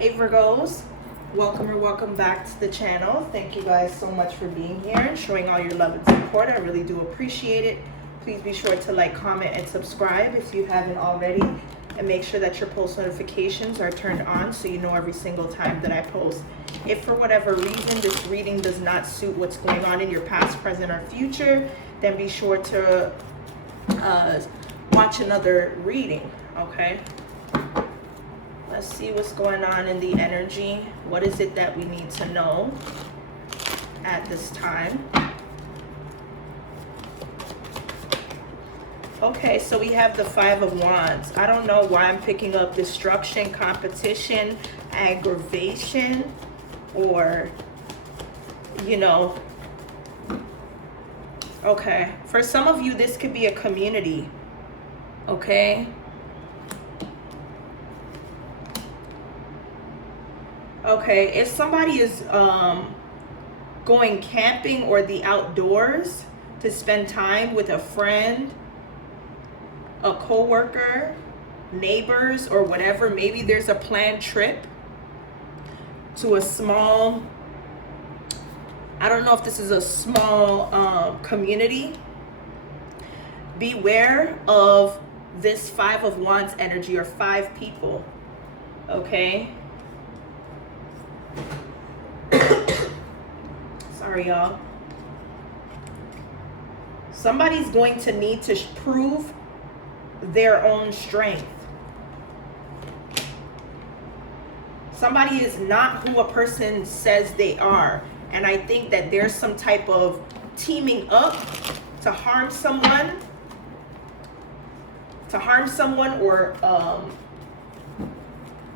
Hey Virgos, welcome or welcome back to the channel. Thank you guys so much for being here and showing all your love and support. I really do appreciate it. Please be sure to like, comment, and subscribe if you haven't already. And make sure that your post notifications are turned on so you know every single time that I post. If for whatever reason this reading does not suit what's going on in your past, present, or future, then be sure to watch another reading, okay? Let's see what's going on in the energy. What is it that we need to know at this time? Okay, so we have the Five of Wands. I don't know why I'm picking up destruction, competition, aggravation, or, you know. Okay, for some of you, this could be a community, okay? Okay, if somebody is going camping or the outdoors to spend time with a friend, a coworker, neighbors, or whatever, maybe there's a planned trip to a small, I don't know if this is a small community. Beware of this Five of Wands energy, or 5 people, okay? Sorry, y'all. Somebody's going to need to prove their own strength. Somebody is not who a person says they are. And I think that there's some type of teaming up to harm someone.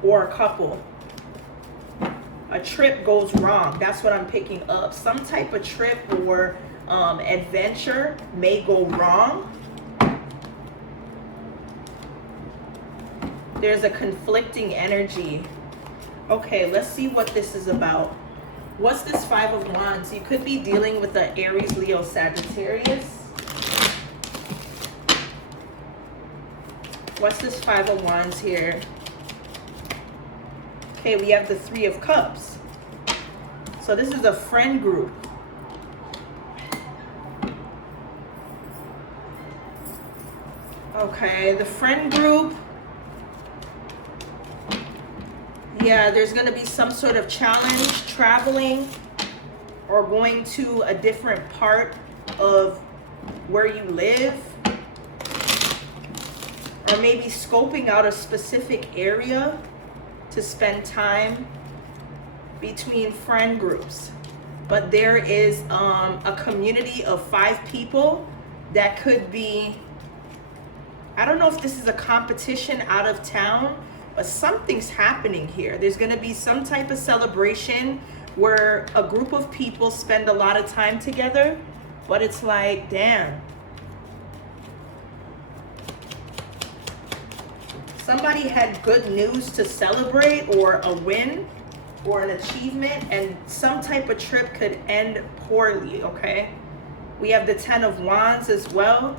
Or a couple. A trip goes wrong. That's what I'm picking up. Some type of trip or adventure may go wrong. There's a conflicting energy. Okay, let's see what this is about. What's this Five of Wands? You could be dealing with the Aries, Leo, Sagittarius. What's this Five of Wands here? Okay, we have the Three of Cups. So this is a friend group. Okay, the friend group. Yeah, there's going to be some sort of challenge, traveling, or going to a different part of where you live. Or maybe scoping out a specific area to spend time between friend groups. But there is a community of 5 people that could be, I don't know if this is a competition out of town, but something's happening here. There's going to be some type of celebration where a group of people spend a lot of time together, but it's like, damn. Somebody had good news to celebrate, or a win, or an achievement, and some type of trip could end poorly, okay? We have the Ten of Wands as well.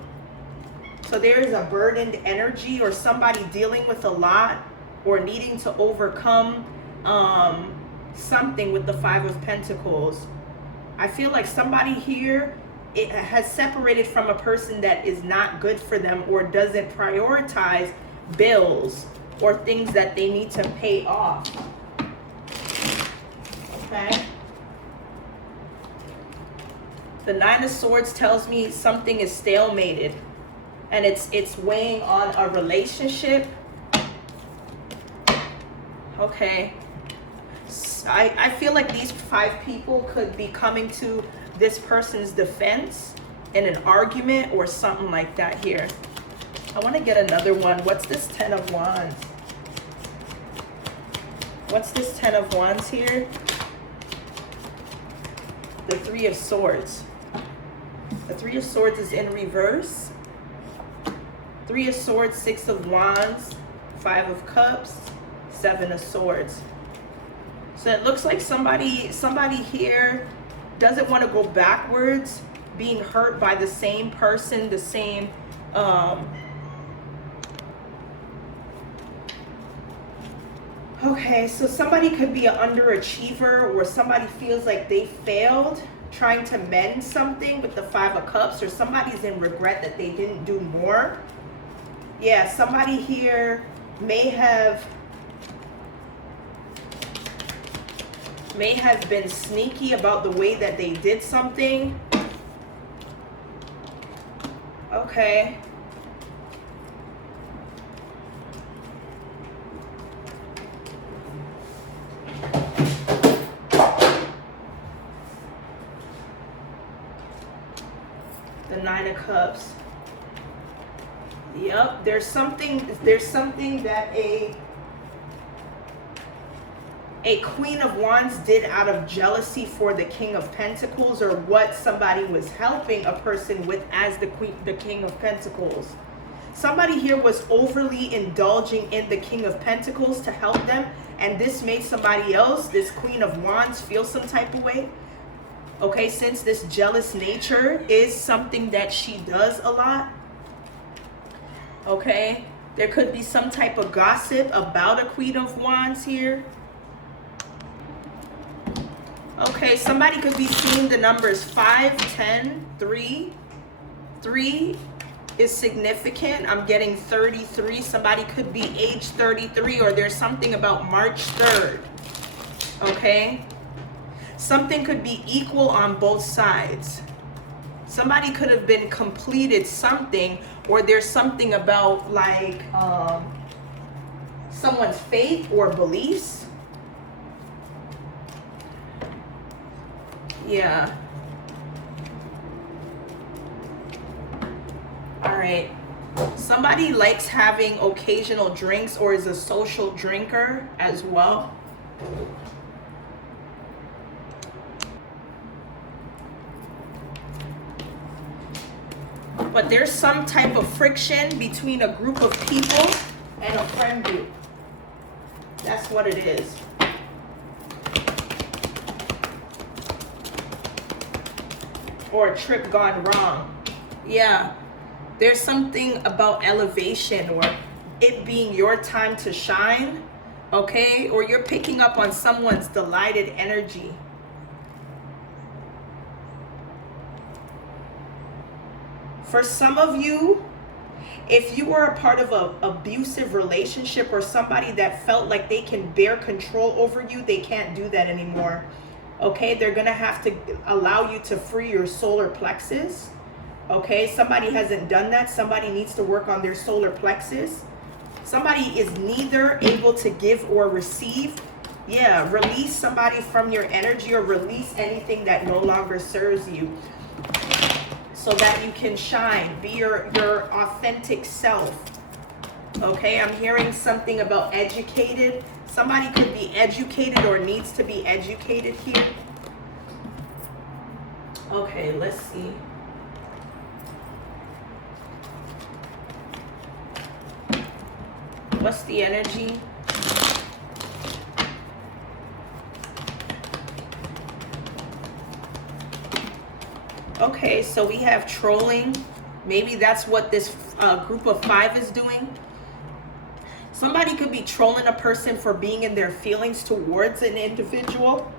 So there is a burdened energy, or somebody dealing with a lot, or needing to overcome something with the Five of Pentacles. I feel like somebody here has separated from a person that is not good for them, or doesn't prioritize bills or things that they need to pay off. Okay. The Nine of Swords tells me something is stalemated, and it's weighing on a relationship. Okay. I feel like these 5 people could be coming to this person's defense in an argument or something like that here. I want to get another one. What's this Ten of Wands? What's this Ten of Wands here? The Three of Swords. The Three of Swords is in reverse. 3 of Swords, 6 of Wands, 5 of Cups, 7 of Swords. So it looks like somebody here doesn't want to go backwards, being hurt by the same person, the same Okay, so somebody could be an underachiever, or somebody feels like they failed trying to mend something with the Five of Cups, or somebody's in regret that they didn't do more. Yeah, somebody here may have been sneaky about the way that they did something. Okay. The Nine of Cups. Yep, there's something that a Queen of Wands did out of jealousy for the King of Pentacles, or what somebody was helping a person with as the King of Pentacles. Somebody here was overly indulging in the King of Pentacles to help them, and this made somebody else, this Queen of Wands, feel some type of way. Okay, since this jealous nature is something that she does a lot. Okay, there could be some type of gossip about a Queen of Wands here. Okay, somebody could be seeing the numbers 5, 10, 3. 3 is significant. I'm getting 33. Somebody could be age 33, or there's something about March 3rd. Okay? Something could be equal on both sides. Somebody could have been completed something, or there's something about like someone's faith or beliefs. Yeah. All right. Somebody likes having occasional drinks, or is a social drinker as well. But there's some type of friction between a group of people and a friend group. That's what it is. Or a trip gone wrong. Yeah. There's something about elevation, or it being your time to shine. Okay? Or you're picking up on someone's delighted energy. For some of you, if you were a part of an abusive relationship, or somebody that felt like they can bear control over you, they can't do that anymore. Okay, they're going to have to allow you to free your solar plexus. Okay, somebody hasn't done that. Somebody needs to work on their solar plexus. Somebody is neither able to give or receive. Yeah, release somebody from your energy, or release anything that no longer serves you, so that you can shine. Be your authentic self. Okay, I'm hearing something about educated. Somebody could be educated or needs to be educated here. Okay, let's see. What's the energy? Okay, so we have trolling. Maybe that's what this group of 5 is doing. Somebody could be trolling a person for being in their feelings towards an individual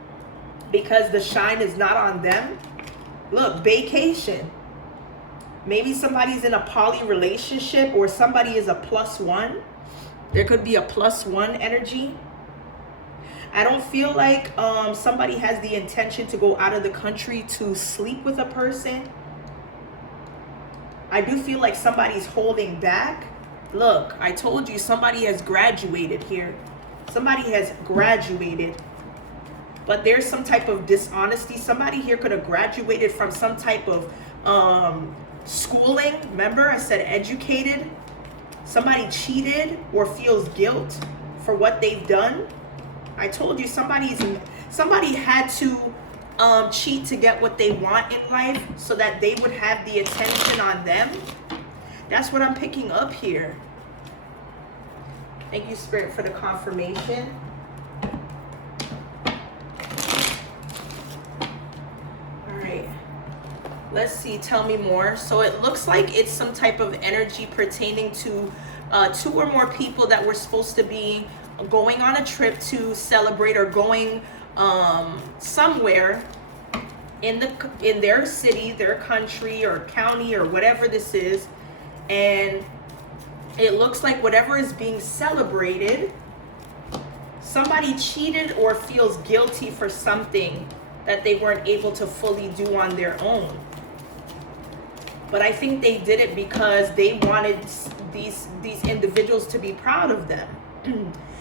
because the shine is not on them. Look, vacation. Maybe somebody's in a poly relationship, or somebody is a +1. There could be a +1 energy. I don't feel like somebody has the intention to go out of the country to sleep with a person. I do feel like somebody's holding back. Look, I told you somebody has graduated here. Somebody has graduated. But there's some type of dishonesty. Somebody here could have graduated from some type of schooling. Remember, I said educated. Somebody cheated or feels guilt for what they've done. I told you somebody had to cheat to get what they want in life, so that they would have the attention on them. That's what I'm picking up here. Thank you, Spirit, for the confirmation. All right. Let's see. Tell me more. So it looks like it's some type of energy pertaining to 2 or more people that were supposed to be going on a trip to celebrate, or going somewhere in their city, their country or county or whatever this is, and it looks like whatever is being celebrated, somebody cheated or feels guilty for something that they weren't able to fully do on their own. But I think they did it because they wanted these individuals to be proud of them.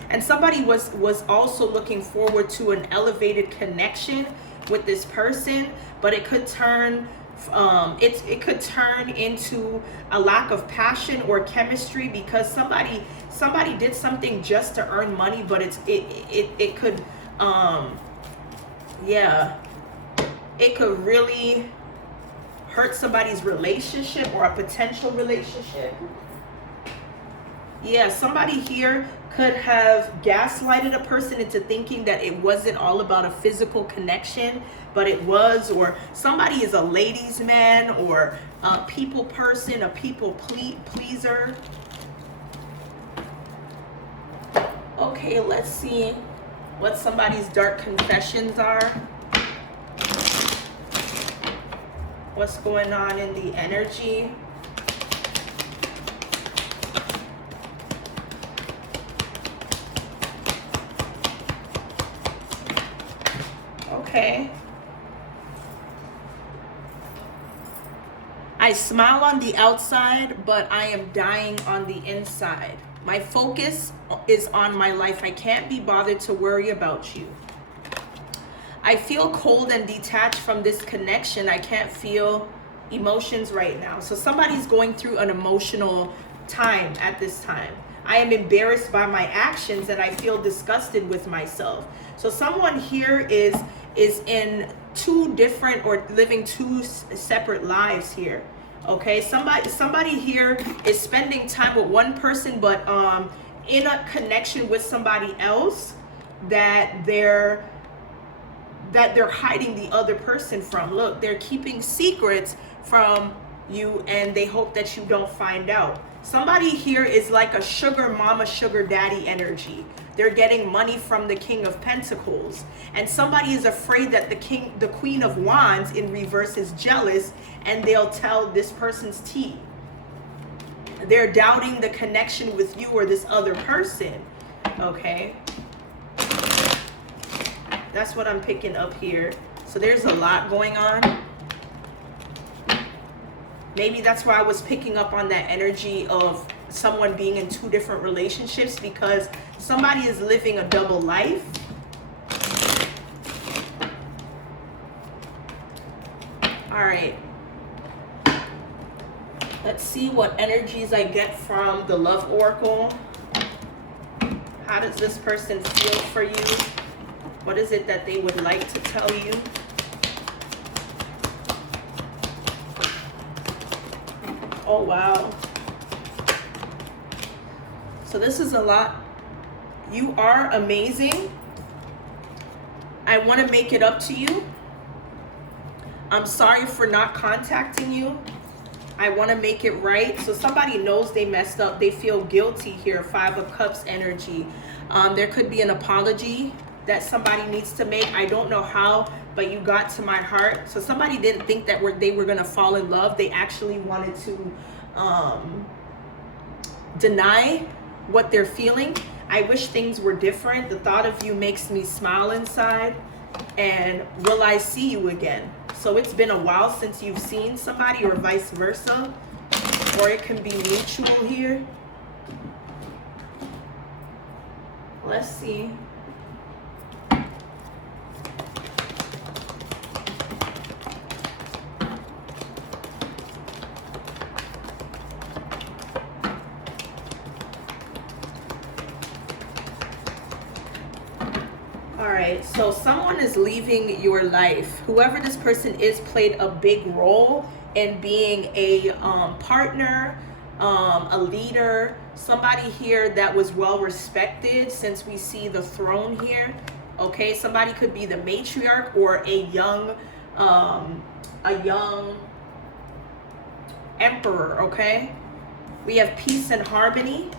And somebody was also looking forward to an elevated connection with this person, but it could turn it could turn into a lack of passion or chemistry, because somebody did something just to earn money, but it could it could really hurt somebody's relationship or a potential relationship. Yeah, somebody here could have gaslighted a person into thinking that it wasn't all about a physical connection, but it was. Or somebody is a ladies' man, or a people person, a people pleaser. Okay, let's see what somebody's dark confessions are. What's going on in the energy? Okay. I smile on the outside, but I am dying on the inside. My focus is on my life. I can't be bothered to worry about you. I feel cold and detached from this connection. I can't feel emotions right now. So somebody's going through an emotional time at this time. I am embarrassed by my actions and I feel disgusted with myself. So someone here is in two different, or living two separate lives here. Okay, somebody here is spending time with one person, but in a connection with somebody else that they're hiding the other person from. Look, they're keeping secrets from you and they hope that you don't find out. Somebody here is like a sugar mama, sugar daddy energy. They're getting money from the King of Pentacles. And somebody is afraid that the Queen of Wands in reverse is jealous, and they'll tell this person's tea. They're doubting the connection with you or this other person. Okay? That's what I'm picking up here. So there's a lot going on. Maybe that's why I was picking up on that energy of someone being in two different relationships, because somebody is living a double life. All right. Let's see what energies I get from the Love Oracle. How does this person feel for you? What is it that they would like to tell you? Oh, wow. So this is a lot. You are amazing. I want to make it up to you. I'm sorry for not contacting you. I want to make it right. So somebody knows they messed up. They feel guilty here. 5 of Cups energy. There could be an apology that somebody needs to make. I don't know how, but you got to my heart. So somebody didn't think that they were going to fall in love. They actually wanted to deny what they're feeling. I wish things were different. The thought of you makes me smile inside. And will I see you again? So it's been a while since you've seen somebody, or vice versa. Or it can be mutual here. Let's see. So someone is leaving your life. Whoever this person is played a big role in being a partner, a leader, somebody here that was well respected, since we see the throne here. Okay, somebody could be the matriarch or a young emperor. Okay, we have peace and harmony.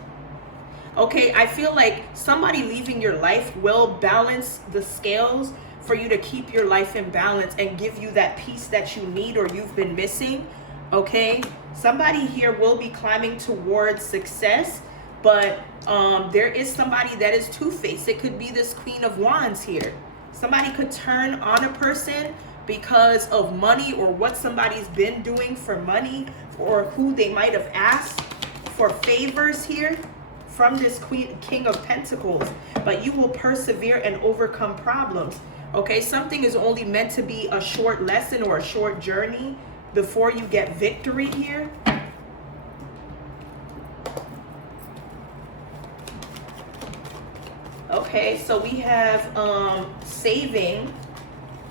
Okay, I feel like somebody leaving your life will balance the scales for you to keep your life in balance and give you that peace that you need or you've been missing. Okay, somebody here will be climbing towards success, but there is somebody that is two-faced. It could be this Queen of Wands here. Somebody could turn on a person because of money or what somebody's been doing for money, or who they might have asked for favors here from this King of Pentacles. But you will persevere and overcome problems. Okay, something is only meant to be a short lesson or a short journey before you get victory here. Okay, so we have saving.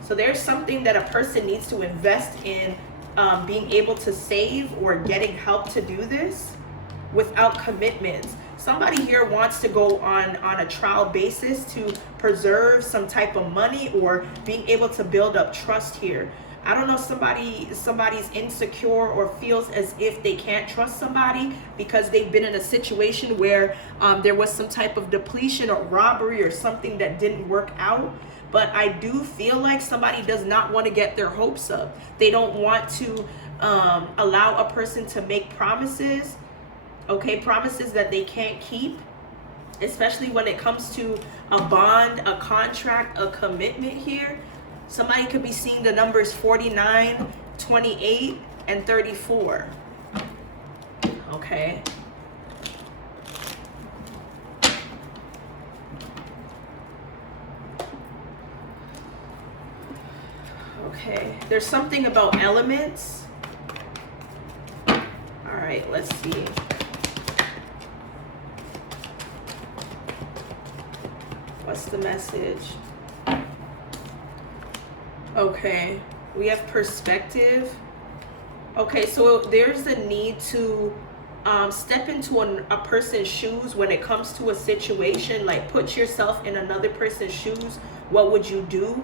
So there's something that a person needs to invest in, being able to save or getting help to do this without commitments. Somebody here wants to go on a trial basis to preserve some type of money or being able to build up trust here. I don't know, somebody's insecure or feels as if they can't trust somebody because they've been in a situation where there was some type of depletion or robbery or something that didn't work out. But I do feel like somebody does not want to get their hopes up. They don't want to allow a person to make promises, okay, promises that they can't keep, especially when it comes to a bond, a contract, a commitment here. Somebody could be seeing the numbers 49, 28, and 34. Okay. Okay. There's something about elements. All right, let's see. What's the message? Okay, we have perspective. Okay, so there's the need to step into a person's shoes when it comes to a situation. Like, put yourself in another person's shoes. What would you do?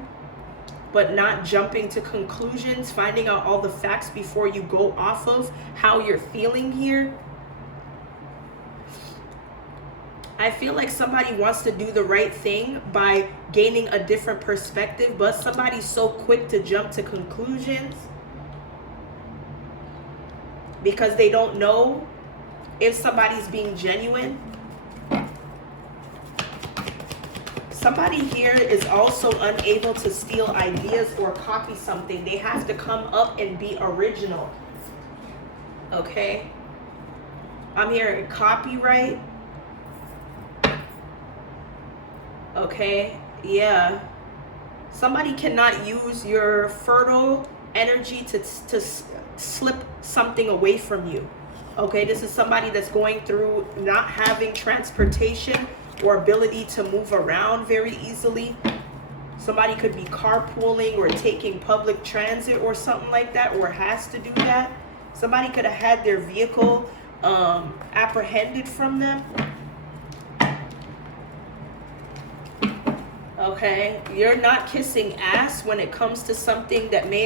But not jumping to conclusions, finding out all the facts before you go off of how you're feeling here. I feel like somebody wants to do the right thing by gaining a different perspective, but somebody's so quick to jump to conclusions because they don't know if somebody's being genuine. Somebody here is also unable to steal ideas or copy something. They have to come up and be original. Okay? I'm hearing copyright. Okay, yeah. Somebody cannot use your fertile energy to slip something away from you. Okay, this is somebody that's going through not having transportation or ability to move around very easily. Somebody could be carpooling or taking public transit or something like that, or has to do that. Somebody could have had their vehicle apprehended from them. Okay, you're not kissing ass when it comes to something that may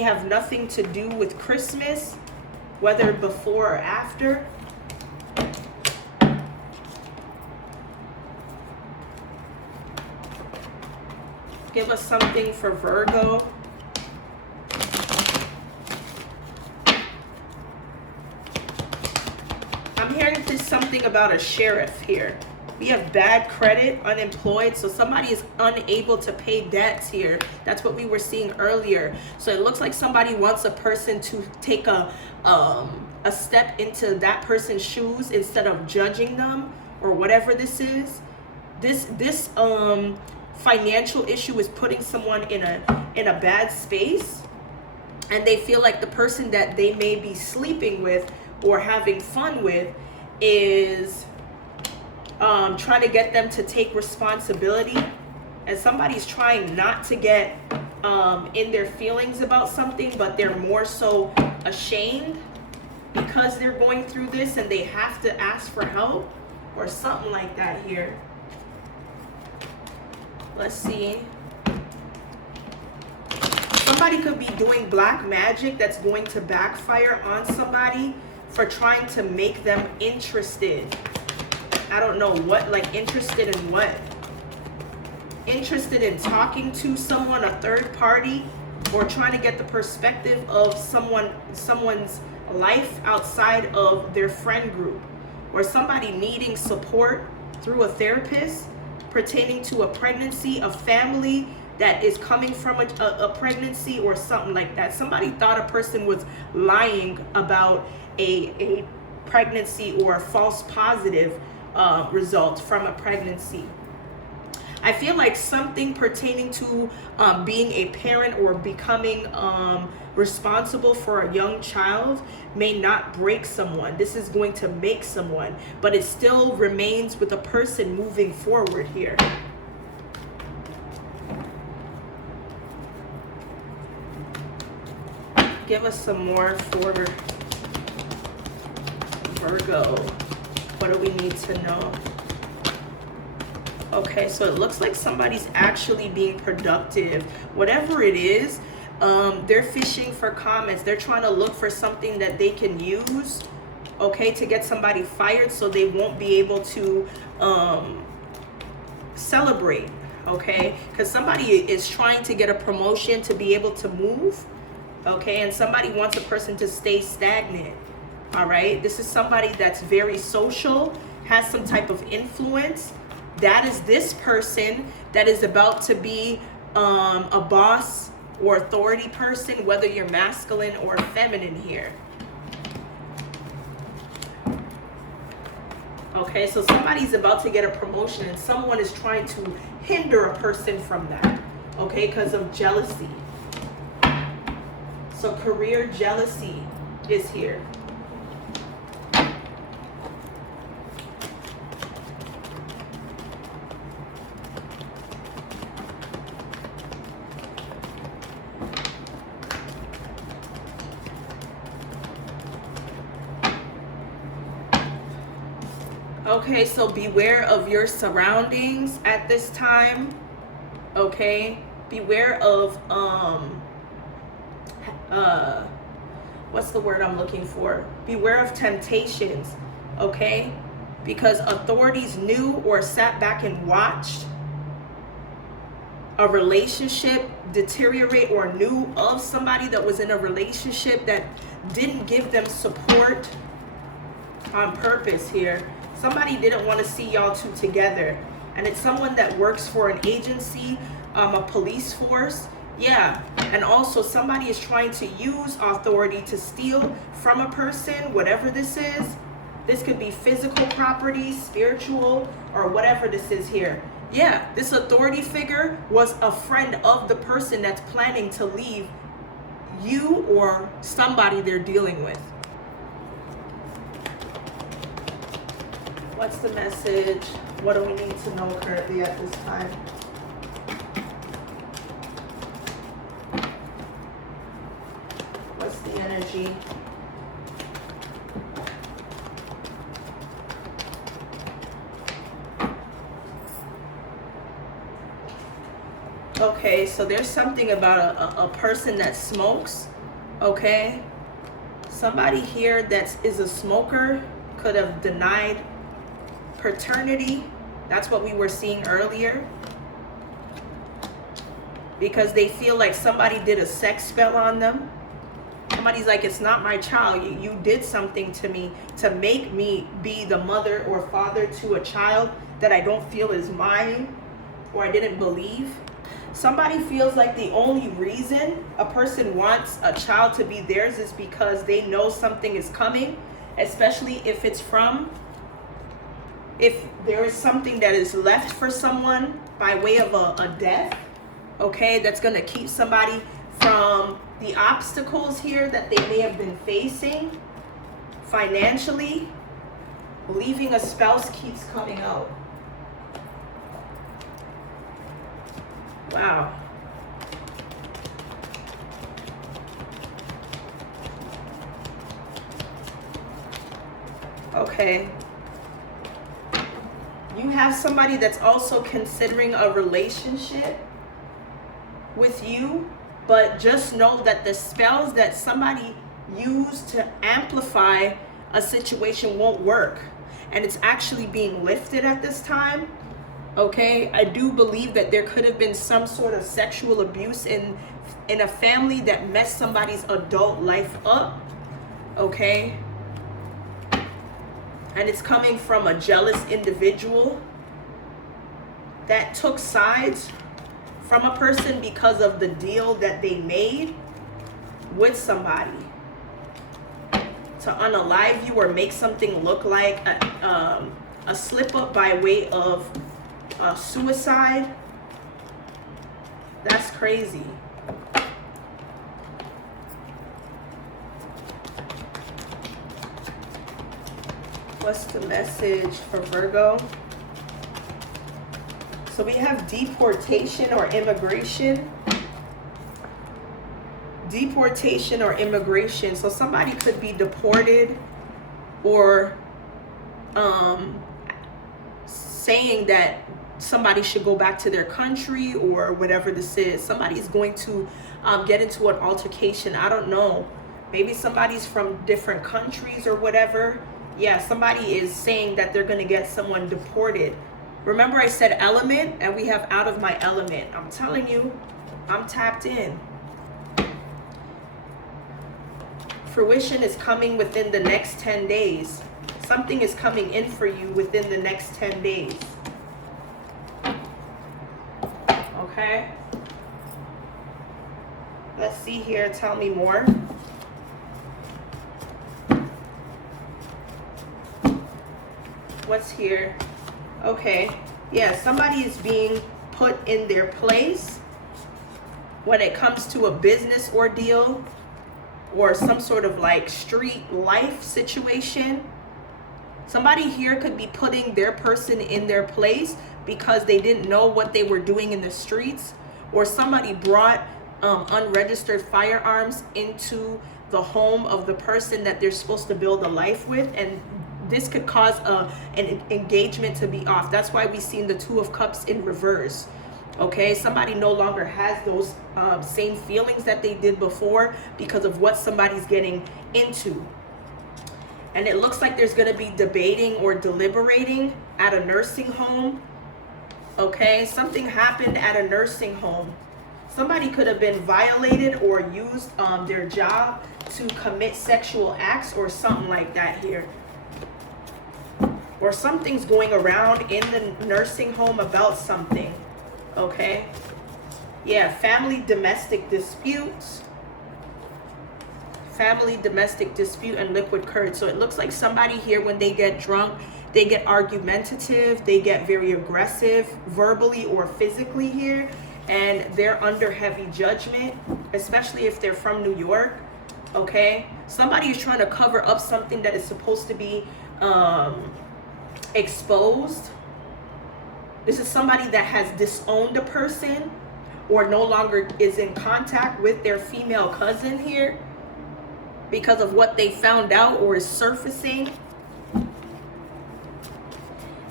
have nothing to do with Christmas, whether before or after. Give us something for Virgo. I'm hearing there's something about a sheriff here. We have bad credit, unemployed, so somebody is unable to pay debts here. That's what we were seeing earlier. So it looks like somebody wants a person to take a step into that person's shoes instead of judging them or whatever this is. This financial issue is putting someone in a bad space, and they feel like the person that they may be sleeping with or having fun with is trying to get them to take responsibility, and somebody's trying not to get in their feelings about something, but they're more so ashamed because they're going through this and they have to ask for help or something like that here. Let's see. Somebody could be doing black magic that's going to backfire on somebody for trying to make them interested. I don't know what, like interested in what? Interested in talking to someone, a third party, or trying to get the perspective of someone's life outside of their friend group, or somebody needing support through a therapist pertaining to a pregnancy, a family that is coming from a pregnancy or something like that. Somebody thought a person was lying about a pregnancy or a false positive result from a pregnancy. I feel like something pertaining to being a parent or becoming responsible for a young child may not break someone. This is going to make someone, but it still remains with a person moving forward here. Give us some more for Virgo. What do we need to know? Okay, so it looks like somebody's actually being productive. Whatever it is, they're fishing for comments. They're trying to look for something that they can use, okay, to get somebody fired so they won't be able to celebrate, okay? Because somebody is trying to get a promotion to be able to move, okay? And somebody wants a person to stay stagnant, all right? This is somebody that's very social, has some type of influence. That is this person that is about to be a boss or authority person, whether you're masculine or feminine here. Okay, so somebody's about to get a promotion and someone is trying to hinder a person from that, okay, because of jealousy. So career jealousy is here. Okay, so beware of your surroundings at this time. Okay, beware of what's the word I'm looking for? Beware of temptations, okay? Because authorities knew or sat back and watched a relationship deteriorate, or knew of somebody that was in a relationship that didn't give them support on purpose here. Somebody didn't want to see y'all two together. And it's someone that works for an agency, a police force. Yeah. And also somebody is trying to use authority to steal from a person, whatever this is. This could be physical property, spiritual, or whatever this is here. Yeah, this authority figure was a friend of the person that's planning to leave you or somebody they're dealing with. What's the message? What do we need to know currently at this time? What's the energy? Okay, so there's something about a person that smokes, okay? Somebody here that is a smoker could have denied paternity. That's what we were seeing earlier, because they feel like somebody did a sex spell on them. Somebody's like, it's not my child. You did something to me to make me be the mother or father to a child that I don't feel is mine, or I didn't believe. Somebody feels like the only reason a person wants a child to be theirs is because they know something is coming, especially if there is something that is left for someone by way of a death, okay, that's going to keep somebody from the obstacles here that they may have been facing financially. Leaving a spouse keeps coming out. Wow. Okay. You have somebody that's also considering a relationship with you, but just know that the spells that somebody used to amplify a situation won't work. and it's actually being lifted at this time. Okay, I do believe that there could have been some sort of sexual abuse in a family that messed somebody's adult life up. Okay, and it's coming from a jealous individual that took sides from a person because of the deal that they made with somebody to unalive you or make something look like a slip up by way of suicide. That's crazy. What's the message for Virgo? So we have deportation or immigration. Deportation or immigration. So somebody could be deported or saying that somebody should go back to their country or whatever this is. Somebody's going to get into an altercation. I don't know. Maybe somebody's from different countries or whatever. Yeah, somebody is saying that they're going to get someone deported. Remember I said element, and we have out of my element. I'm telling you, I'm tapped in. Fruition is coming within the next 10 days. Something is coming in for you within the next 10 days. Okay? Let's see here. Tell me more. What's here? Okay. Yeah, somebody is being put in their place when it comes to a business ordeal or some sort of like street life situation. Somebody here could be putting their person in their place because they didn't know what they were doing in the streets, or somebody brought unregistered firearms into the home of the person that they're supposed to build a life with, and this could cause an engagement to be off. That's why we've seen the Two of Cups in reverse. Okay, somebody no longer has those same feelings that they did before because of what somebody's getting into. And it looks like there's going to be debating or deliberating at a nursing home. Okay, something happened at a nursing home. Somebody could have been violated or used their job to commit sexual acts or something like that here. Or something's going around in the nursing home about something. Okay. Yeah, family domestic disputes. Family domestic dispute and liquid courage. So it looks like somebody here, when they get drunk, they get argumentative, they get very aggressive verbally or physically here, and they're under heavy judgment, especially if they're from New York. Okay, somebody is trying to cover up something that is supposed to be exposed. This is somebody that has disowned a person or no longer is in contact with their female cousin here because of what they found out or is surfacing.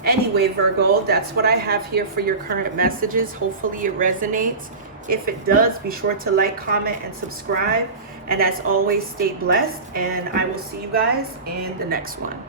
Anyway, Virgo, that's what I have here for your current messages. Hopefully it resonates. If it does, be sure to like, comment, and subscribe. And as always, stay blessed. And I will see you guys in the next one.